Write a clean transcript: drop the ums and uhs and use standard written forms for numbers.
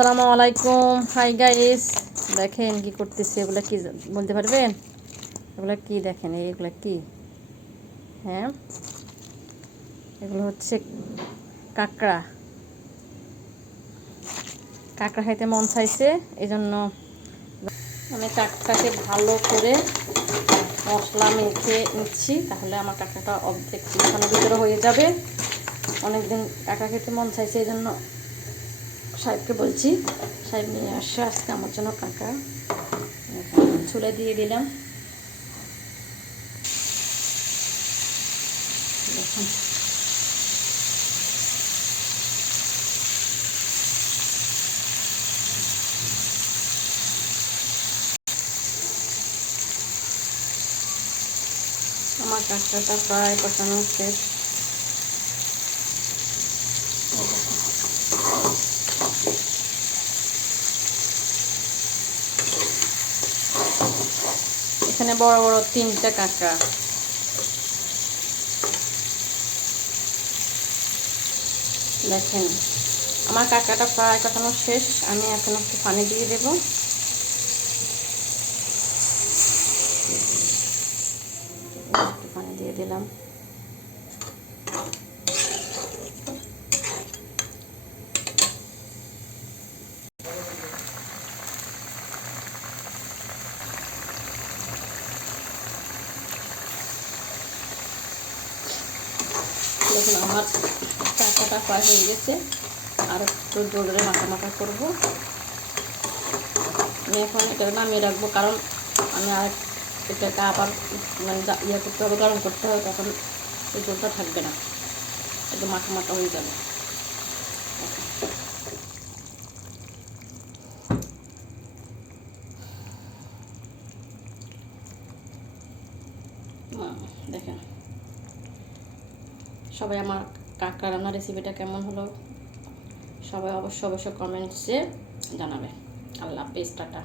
আসসালামু আলাইকুম। Hi guys, দেখেন কি করতেছে। এগুলা কি বলতে পারবেন? এগুলা কি দেখেন, এগুলা কি? হ্যাঁ, এগুলো হচ্ছে কাঁকড়া। কাঁকড়া খাইতে মন চাইছে, এই জন্য আমি কাঁকড়াকে ভালো করে মশলা মেখে নিচ্ছি। তাহলে আমার কাঁকড়াটা অর্ধেক মাখানোর ভিতরে হয়ে যাবে। অনেকদিন কাঁকড়া খেতে মন চাইছে, এই জন্য সাহেবকে বলছি, সাহেব নিয়ে আসছে আজকে আমার জন্য কাঁকড়া। ছুলে দিয়ে দিলাম। দেখুন, আমার কাঁকড়াটা প্রায় কষানো শেষ। এখানে বড় বড় 3টা কাঁকড়া। দেখেন, আমার কাঁকড়াটা প্রায় কষানো শেষ। আমি এখন একটু পানি দিয়ে দেব। একটু পানি দিয়ে দিলাম। দেখুন, আমার কাঁকড়াটা প্রায় হয়ে গেছে। আর একটু জোরে মাখা মাখা করবো। আমি এখন এটা নামিয়ে রাখবো, কারণ আমি আর এটাকে আবার মানে ইয়ে করতে হবে, গরম করতে হবে। তখন এই জলটা থাকবে না, একটু মাখা মাখা হয়ে যাবে। দেখেন, সবাই আমার কাঁকড়া রান্নার রেসিপিটা কেমন হলো সবাই অবশ্যই কমেন্টসে জানাবে। আল্লাহ হাফেজ, টাটা।